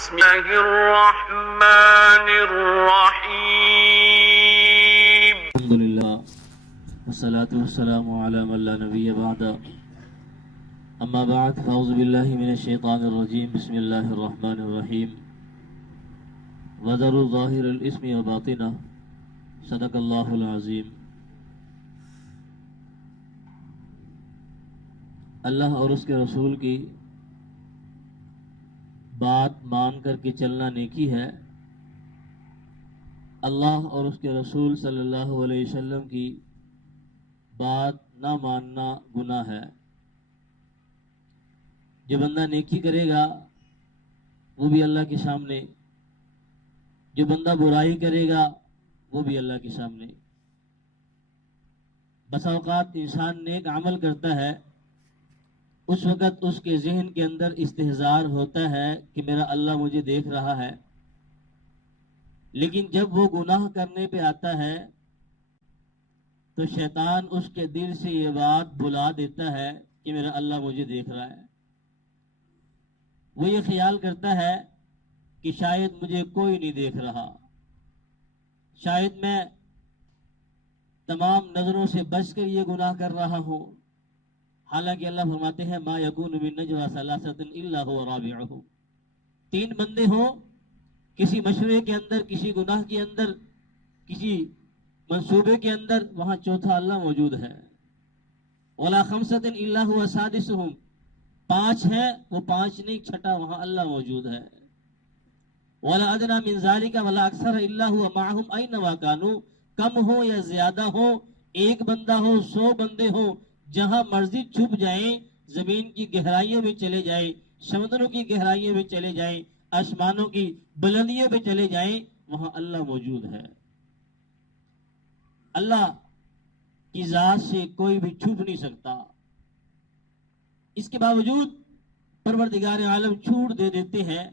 بسم الله الرحمن الرحيم الحمد لله والصلاة والسلام على من لا نبي بعد أما بعد فأعوذ بالله من الشيطان الرجيم بسم الله الرحمن الرحيم وذروا ظاهر الاسم وباطنه صدق الله العظيم. اللہ اور اس کے رسول کی بات مان کر کے چلنا نیکی ہے. اللہ اور اس کے رسول صلی اللہ علیہ وسلم کی بات نہ ماننا گناہ ہے. جو بندہ نیکی کرے گا وہ بھی اللہ کے سامنے، جو بندہ برائی کرے گا وہ بھی اللہ کے سامنے. بسا اوقات انسان نیک عمل کرتا ہے، اس وقت اس کے ذہن کے اندر استحضار ہوتا ہے کہ میرا اللہ مجھے دیکھ رہا ہے، لیکن جب وہ گناہ کرنے پہ آتا ہے تو شیطان اس کے دل سے یہ بات بھلا دیتا ہے کہ میرا اللہ مجھے دیکھ رہا ہے. وہ یہ خیال کرتا ہے کہ شاید مجھے کوئی نہیں دیکھ رہا، شاید میں تمام نظروں سے بچ کر یہ گناہ کر رہا ہوں. حالانکہ اللہ فرماتے ہیں ما یکون من نجوى ثلاثة الا هو رابعهم. 3 بندے ہوں کسی مشورے کے اندر، کسی گناہ کے اندر، کسی منصوبے کے اندر، وہاں چوتھا اللہ موجود ہے. ولا 5 الا هو سادسهم. 5 ہے وہ 5 نہیں، چھٹا وہاں اللہ موجود ہے. ولا ادنى من ذلك ولا اکثر الا هو معهم اينما كانوا. کم ہو یا زیادہ ہو، 1 بندہ ہو 100 بندے ہو، جہاں مرضی چھپ جائیں، زمین کی گہرائیوں میں چلے جائیں، سمندروں کی گہرائیوں میں چلے جائیں، آسمانوں کی بلندیوں پہ چلے جائیں، وہاں اللہ موجود ہے. اللہ کی ذات سے کوئی بھی چھپ نہیں سکتا. اس کے باوجود پروردگار عالم چھوٹ دے دیتے ہیں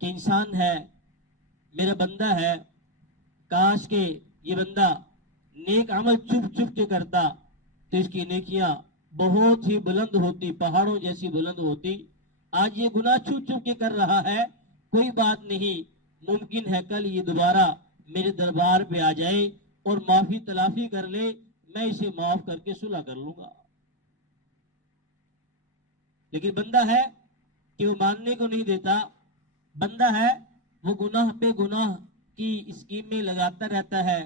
کہ انسان ہے، میرا بندہ ہے، کاش کہ یہ بندہ نیک عمل چھپ چھپ کے کرتا تو اس کی نیکیاں بہت ہی بلند ہوتی، پہاڑوں جیسی بلند ہوتی. آج یہ گناہ چھپ چھپ کے کر رہا ہے، کوئی بات نہیں، ممکن ہے کل یہ دوبارہ میرے دربار پہ آ جائے اور معافی تلافی کر لے، میں اسے معاف کر کے صلح کر لوں گا. لیکن بندہ ہے کہ وہ ماننے کو نہیں دیتا. بندہ ہے وہ گناہ پہ گناہ کی اسکیمیں لگاتا رہتا ہے،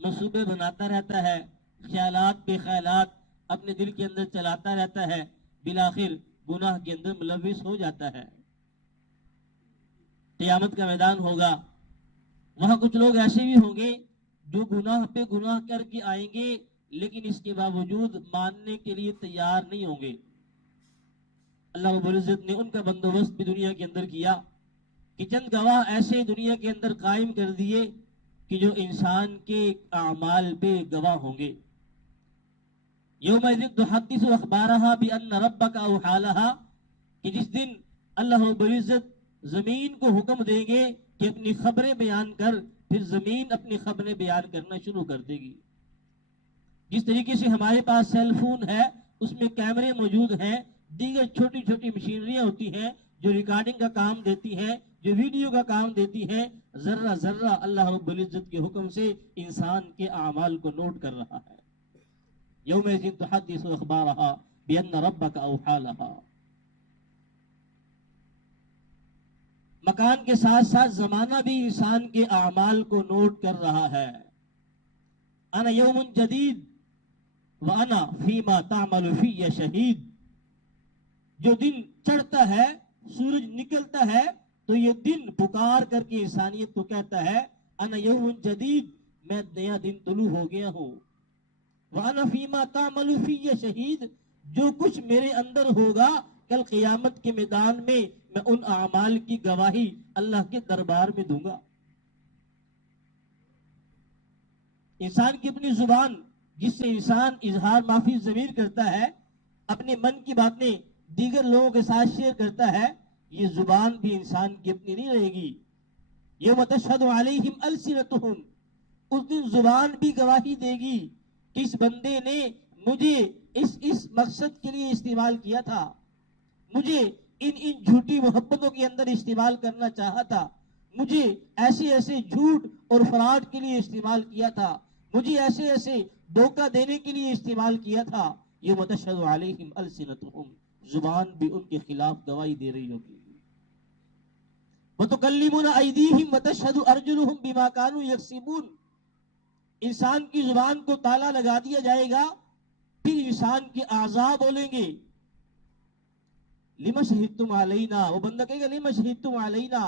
منصوبے بناتا رہتا ہے، خیالات پہ خیالات اپنے دل کے اندر چلاتا رہتا ہے، بالآخر گناہ کے اندر ملوث ہو جاتا ہے. قیامت کا میدان ہوگا، وہاں کچھ لوگ ایسے بھی ہوں گے جو گناہ پہ گناہ کر کے آئیں گے لیکن اس کے باوجود ماننے کے لیے تیار نہیں ہوں گے. اللہ رب العزت نے ان کا بندوبست بھی دنیا کے اندر کیا کہ چند گواہ ایسے دنیا کے اندر قائم کر دیے کہ جو انسان کے اعمال پہ گواہ ہوں گے. یومئذ تحدث اخبارها بان ربک اوحی لها، کہ جس دن اللہ رب العزت زمین کو حکم دیں گے کہ اپنی خبریں بیان کر، پھر زمین اپنی خبریں بیان کرنا شروع کر دے گی. جس طریقے سے ہمارے پاس سیل فون ہے، اس میں کیمرے موجود ہیں، دیگر چھوٹی چھوٹی مشینریاں ہوتی ہیں جو ریکارڈنگ کا کام دیتی ہیں، جو ویڈیو کا کام دیتی ہیں، ذرہ ذرہ اللہ رب العزت کے حکم سے انسان کے اعمال کو نوٹ کر رہا ہے. یومئذ تحدث اخبارها بان ربک اوحی لها. مکان کے ساتھ ساتھ زمانہ بھی انسان کے اعمال کو نوٹ کر رہا ہے. انا یوم جدید وانا فیما تعمل فی شہید. جو دن چڑھتا ہے، سورج نکلتا ہے، تو یہ دن پکار کر کے انسانیت کو کہتا ہے انا یوم جدید، میں نیا دن طلوع ہو گیا ہوں. وَأَنَا فِيمَا تَعْمَلُ فِيَّ شہید. جو کچھ میرے اندر ہوگا کل قیامت کے میدان میں ان اعمال کی گواہی اللہ کے دربار میں دوں گا. انسان کی اپنی زبان جس سے انسان اظہار معافی ضمیر کرتا ہے، اپنے من کی باتیں دیگر لوگوں کے ساتھ شیئر کرتا ہے، یہ زبان بھی انسان کی اپنی نہیں رہے گی. یوم تشہد علیہم السنتہم. اس دن زبان بھی گواہی دے گی کہ اس بندے نے مجھے اس مقصد کے لیے استعمال کیا تھا، مجھے इन झूठी मोहब्बतों के अंदर इस्तेमाल करना चाहा था, मुझे ऐसे ऐसे झूठ और फराड के लिए इस्तेमाल किया था, मुझे ऐसे ऐसे धोखा देने के लिए इस्तेमाल किया था। ये मतशहदु अलैहिम अलसिनतुहुम, जुबान भी उनके खिलाफ गवाही दे रही होगी। वतुकल्लिमुना अयदीहिम वतशहदु अर्जुलुहुम बिमा कानू यक्सिबून, इंसान की जुबान को ताला लगा दिया जाएगा, फिर इंसान के आज़ा बोलेंगे। लिमा शहीदतुम अलैना, वो बंदा कहेगा लिमा शहीदतुम अलैना,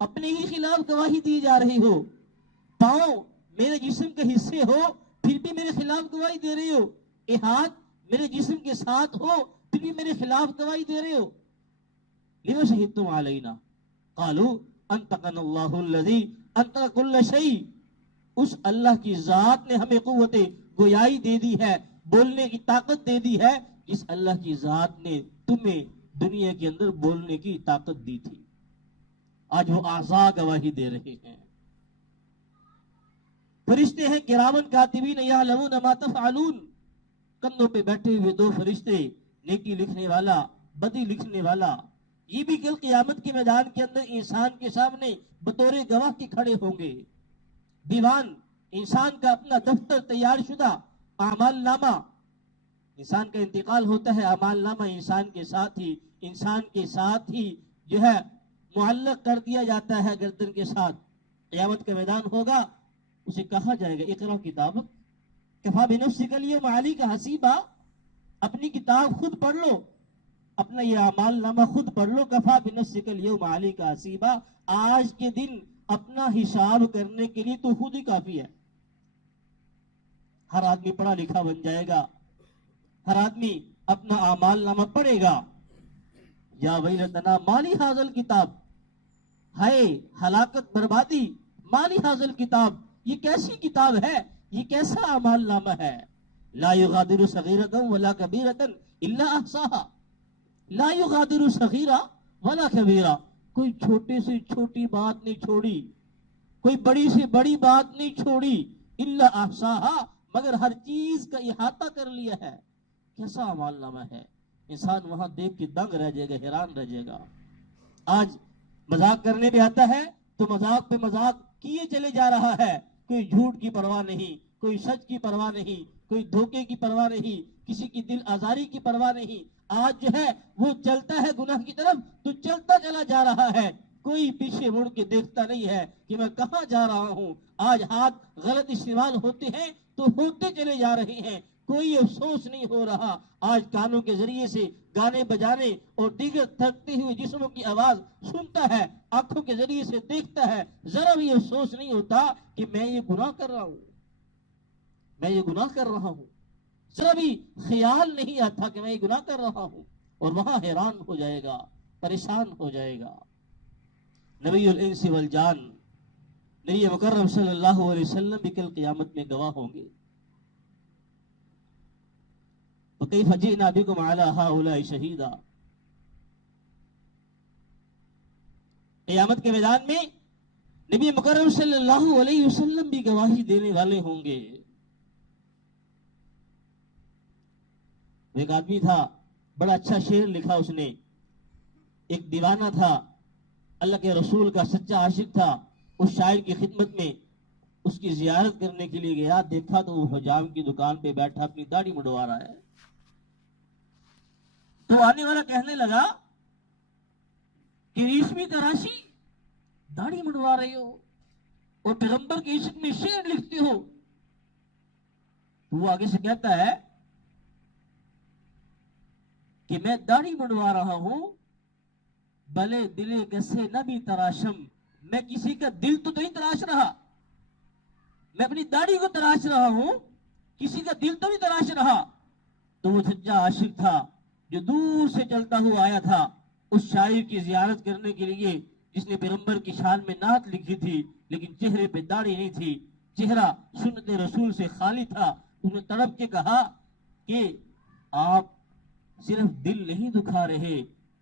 अपने ही खिलाफ गवाही दी जा रही हो। पाँव मेरे जिस्म के हिस्से हो, फिर भी मेरे खिलाफ गवाही दे रहे हो। ये हाथ मेरे जिस्म के साथ हो, फिर भी मेरे खिलाफ गवाही दे रहे हो। लिमा शहीदतुम अलैना क़ालू अंतक़नल्लाहु अल्लज़ी अंतक़ कुल्ल शै, उस अल्लाह की जात ने हमें कुव्वते गोयाई दे दी है, बोलने की ताकत दे दी है, जिस अल्लाह की जात ने तुम्हें दुनिया के अंदर बोलने की ताकत दी थी। आज वो आज़ा गवाही दे रहे हैं। फरिश्ते हैं किरामन कातिबीन यअलमून मा तफ़अलून, कंधों पे बैठे हुए दो फरिश्ते, नेकी लिखने वाला, बदी लिखने वाला। ये भी कल क़यामत के मैदान के अंदर इंसान के सामने बतौर गवाह के खड़े होंगे। दीवान, इंसान का अपना दफ्तर तैयार शुदा, आमाल नामा, इंसान का इंतकाल होता है, आमाल नामा इंसान के साथ ही जो है मुअल्लक कर दिया जाता है गर्दन के साथ। क़यामत का मैदान होगा, उसे कहा जाएगा इक़रा किताबक कफ़ा बिनफ़्सिका अल-यौम अलैका हसीबा, अपनी किताब खुद पढ़ लो, अपना ये आमाल नामा खुद पढ़ लो। कफ़ा बिनफ़्सिका अल-यौम अलैका हसीबा, आज के दिन अपना हिसाब करने के लिए तो खुद ही काफी है। हर आदमी पढ़ा लिखा बन जाएगा, हर आदमी अपना आमाल नामा पढ़ेगा। या वैलतना माली हाज़ल किताब, हाय हलाकत बर्बादी, माली हाज़ल किताब, ये कैसी किताब है, ये कैसा आमाल नामा है। ला युगादिरु सगीरतन वला कबीरतन इल्ला अहसाहा, ला युगादिरु सगीरा वला कबीरा, कोई छोटे से छोटी बात नहीं छोड़ी, कोई बड़ी से बड़ी बात नहीं छोड़ी, इल्ला अहसाहा, मगर हर चीज का इहाता कर लिया है। कैसा अमाल नामा है, इंसान वहां देख के दंग रह जाएगा, हैरान रह जाएगा। आज मजाक करने पे आता है तो मजाक पे मजाक किए चले जा रहा है, कोई झूठ की परवाह नहीं, कोई सच की परवाह नहीं, कोई धोखे की परवाह नहीं, किसी की दिल आजारी की परवाह नहीं। आज जो है वो चलता है गुनाह की तरफ तो चलता चला जा रहा है, कोई पीछे मुड़ के देखता नहीं है कि मैं कहां जा रहा हूं। आज हाथ गलत इस्तेमाल होते हैं तो होते चले जा रहे हैं, कोई अफसोस नहीं हो रहा। आज कानों के जरिए से गाने बजाने और दीगर थकते हुए जिस्मों की आवाज सुनता है, आंखों के जरिए से देखता है, जरा भी अफसोस नहीं होता कि मैं ये गुनाह कर रहा हूं, मैं ये गुनाह कर रहा हूं। जरा भी ख्याल नहीं आता कि मैं ये गुनाह कर रहा हूं, और वहां हैरान हो जाएगा, परेशान हो जाएगा। नबीउल इंस वल जान, नबी मुकर्रम सल्लल्लाहु अलैहि वसल्लम भी कल क़यामत में गवाह होंगे। कैफ़ जिअना बिकुम अला हाउलाई शहीदा, क़यामत के मैदान में नबी मुकर्रम सल्लल्लाहु अलैहि वसल्लम भी गवाही देने वाले होंगे। एक आदमी था, बड़ा अच्छा शेर लिखा उसने। एक दीवाना था, अल्लाह के रसूल का सच्चा आशिक था। उस शायर की खिदमत में उसकी जियारत करने के लिए गया, देखा तो वो हजाम की दुकान पे बैठा अपनी दाढ़ी मुड़वा रहा है। तो आने वाला कहने लगा कि रेशमी तराशी, दाढ़ी मुड़वा रहे हो और पैगंबर के इश्क में शेर लिखते हो। तो वो आगे से कहता है कि मैं दाढ़ी मुड़वा रहा हूं, भले दिले कैसे न भी तराशम, मैं किसी का दिल तो नहीं तराश रहा, मैं अपनी दाढ़ी को तराश रहा हूं, किसी का दिल तो नहीं तराश रहा। तो वो सच्चा आशिक था जो दूर से चलता हुआ आया था उस शायर की जियारत करने के लिए जिसने पैगंबर की शान में नात लिखी थी, लेकिन चेहरे पे दाढ़ी नहीं थी, चेहरा सुन्नत रसूल से खाली था। उसने तड़प के कहा कि आप सिर्फ दिल नहीं दुखा रहे,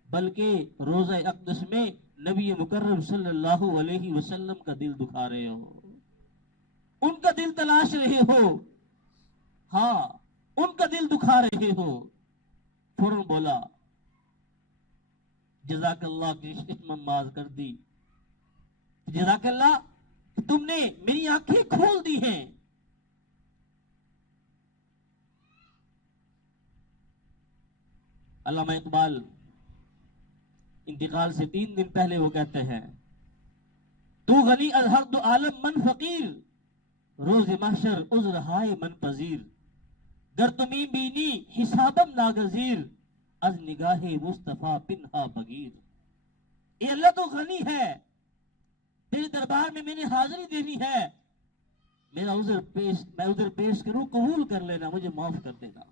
बल्कि रोज़ा अक़दस में नबी मुकर्रम सल्लल्लाहु अलैहि वसल्लम का दिल दुखा रहे हो, उनका दिल तलाश रहे हो, हाँ उनका दिल दुखा रहे हो। फौरन बोला जज़ाक अल्लाह की नमाज कर दी, जज़ाक अल्लाह तुमने मेरी आंखें खोल दी हैं। अल्लामा इकबाल इंतकाल से 3 दिन पहले वो कहते हैं, तू गनी अजहर दो आलम मन फकीर, रोज महशर उज़्र हाय मन पजीर, गर तुमी बीनी हिसाबम नागजीर, अज निगाहे मुस्तफा पिन्हा बगीर। ये अल्लाह तो गनी है, तेरे दरबार में मैंने हाजिरी देनी है, मेरा मैं उज़्र पेश करूं, कबूल कर लेना, मुझे माफ कर देना।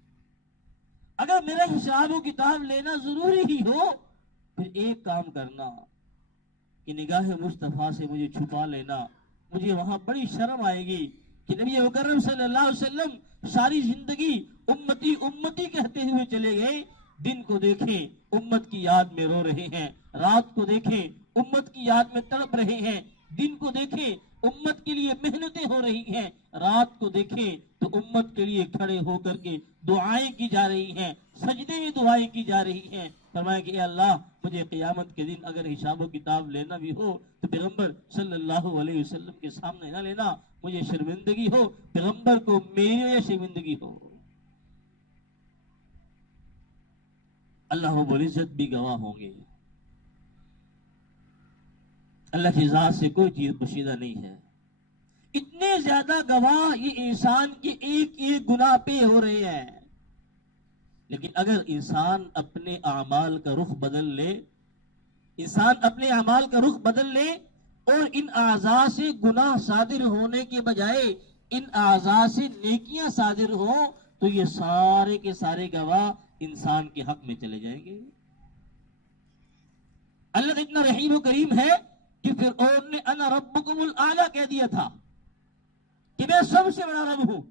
अगर मेरा हिसाब व किताब लेना जरूरी ही हो, फिर एक काम करना कि निगाह मुस्तफा से मुझे छुपा लेना। मुझे वहां बड़ी शर्म आएगी कि नबी मुकर्रम सल्लल्लाहु अलैहि वसल्लम सारी जिंदगी उम्मती उम्मती कहते हुए चले गए। दिन को देखें उम्मत की याद में रो रहे हैं, रात को देखें उम्मत की याद में तड़प रहे हैं, दिन को देखें उम्मत के लिए मेहनतें हो रही हैं, रात को देखें तो उम्मत के लिए खड़े होकर के दुआएं की जा रही हैं, सजदे में दुआएं की जा रही हैं। फरमाया कि अल्लाह मुझे क़यामत के दिन अगर हिसाब किताब लेना भी हो तो पैगंबर सल्लल्लाहु अलैहि वसल्लम के सामने ना लेना, मुझे शर्मिंदगी हो, पैगंबर को मेरी शर्मिंदगी हो। अल्लाह रब्बुल इज्जत भी गवाह होंगे, अल्लाह की जात से कोई चीज पोशीदा नहीं है। इतने ज्यादा गवाह ये इंसान के एक एक गुनाह पे हो रहे हैं। लेकिन अगर इंसान अपने अमाल का रुख बदल ले, इंसान अपने अमाल का रुख बदल ले और इन आज़ा से गुनाह सादिर होने के बजाय इन आज़ा से नेकियां सादिर हो, तो ये सारे के सारे गवाह इंसान के हक में चले जाएंगे। अल्लाह इतना रहीम व करीम है कि फिरऔन ने अना रब्बुकुमुल आला कह दिया था कि मैं सबसे बड़ा रब हूं,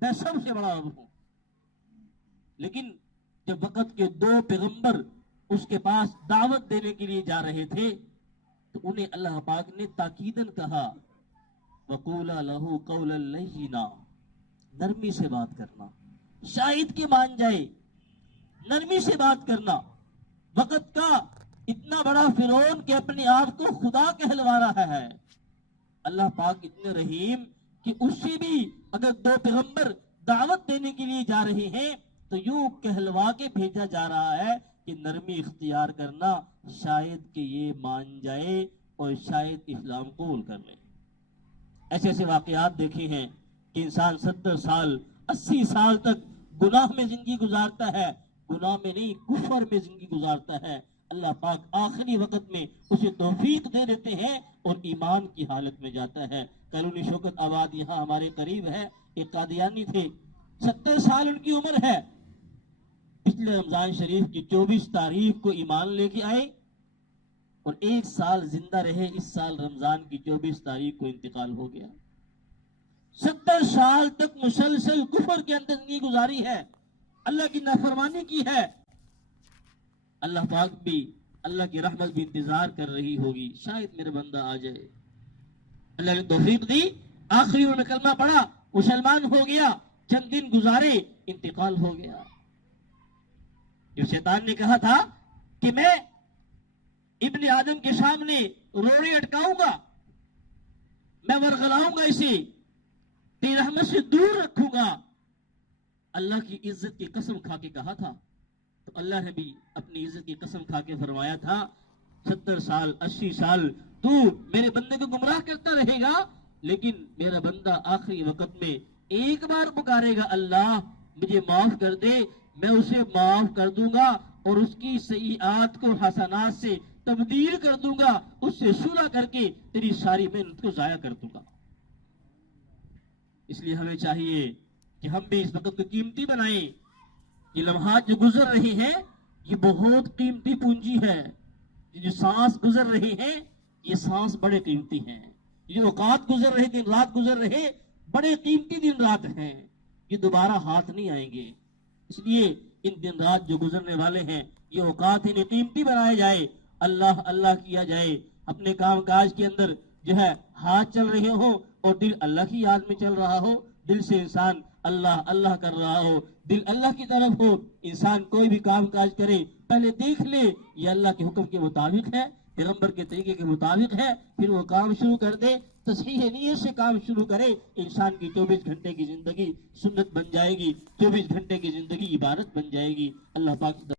मैं सबसे बड़ा रब हूं। लेकिन जब वक्त के 2 पैगंबर उसके पास दावत देने के लिए जा रहे थे तो उन्हें अल्लाह पाक ने ताकीदन कहा, वक़ूला लहू क़ौलन लय्यिना, नरमी से बात करना, शायद के मान जाए, नरमी से बात करना। वक्त का इतना बड़ा फिरौन के अपने आप को खुदा कहलवा रहा है। अल्लाह पाक इतने रहीम कि उससे भी अगर 2 पैगंबर दावत देने के लिए जा रहे हैं तो यूं कहलवा के भेजा जा रहा है कि नरमी इख्तियार करना, शायद कि ये मान जाए और शायद इस्लाम कबूल कर ले। ऐसे ऐसे वाकयात देखे हैं कि इंसान 70 साल 80 साल तक गुनाह में जिंदगी गुजारता है, गुनाह में नहीं कुफर में जिंदगी गुजारता है। अल्लाह पाक आखिरी वक्त में उसे तौफीक दे देते हैं और ईमान की हालत में जाता है। कलोनी शौकत आबाद यहाँ हमारे करीब है, एक कादियानी थे, 70 साल उनकी उम्र है। पिछले रमजान शरीफ की 24 तारीख को ईमान लेके आए और 1 साल जिंदा रहे। इस साल रमजान की 24 तारीख को इंतकाल हो गया। 70 साल तक मुसलसल कुफर के अंदर जिंदगी गुजारी है, अल्लाह की नाफरमानी की है। अल्लाह पाक भी, अल्लाह की रहमत भी इंतजार कर रही होगी, शायद मेरा बंदा आ जाए। अल्लाह ने तौफीक दी, आखिरी उम्र में कलमा पढ़ा, मुसलमान हो गया, चंद दिन गुजारे, इंतकाल हो गया। जो शैतान ने कहा था कि मैं इब्ने आदम के सामने रोड़े अटकाऊंगा, मैं वरगलाऊंगा, इसे तेरी रहमत से दूर रखूंगा, अल्लाह की इज्जत की कसम खा के कहा था। तो अल्लाह ने भी अपनी इज्जत की कसम खा के फरमाया था, 70 साल 80 साल तू मेरे बंदे को गुमराह करता रहेगा, लेकिन मेरा बंदा आखिरी वक्त में एक बार पुकारेगा, अल्लाह मुझे माफ कर दे, मैं उसे माफ कर दूंगा और उसकी सईआत को हसनात से तब्दील कर दूंगा, उससे सुलह करके तेरी सारी मेहनत को जाया कर दूंगा। इसलिए हमें चाहिए कि हम भी इस वक्त को कीमती बनाएं। ये लम्हात जो गुजर रहे हैं ये बहुत कीमती पूंजी है। ये जो सांस गुजर रहे हैं ये सांस बड़े कीमती हैं। ये जो औकात गुजर रहे, दिन रात गुजर रहे, बड़े कीमती दिन रात हैं, ये दोबारा हाथ नहीं आएंगे। इसलिए इन दिन रात जो गुजरने वाले हैं ये औकात इन्हें कीमती बनाया जाए, अल्लाह अल्लाह किया जाए। अपने काम काज के अंदर जो है हाथ चल रहे हो और दिल अल्लाह की याद में चल रहा हो, दिल से इंसान अल्लाह अल्लाह कर रहा हो, दिल अल्लाह की तरफ हो, इंसान कोई भी काम काज करे پہلے دیکھ لے یہ اللہ کے حکم کے مطابق ہے، پیغمبر کے طریقے کے مطابق ہے، پھر وہ کام شروع کر دے. تصحیح نیت سے کام شروع کرے، انسان کی 24 گھنٹے کی زندگی سنت بن جائے گی، 24 گھنٹے کی زندگی عبادت بن جائے گی. اللہ پاک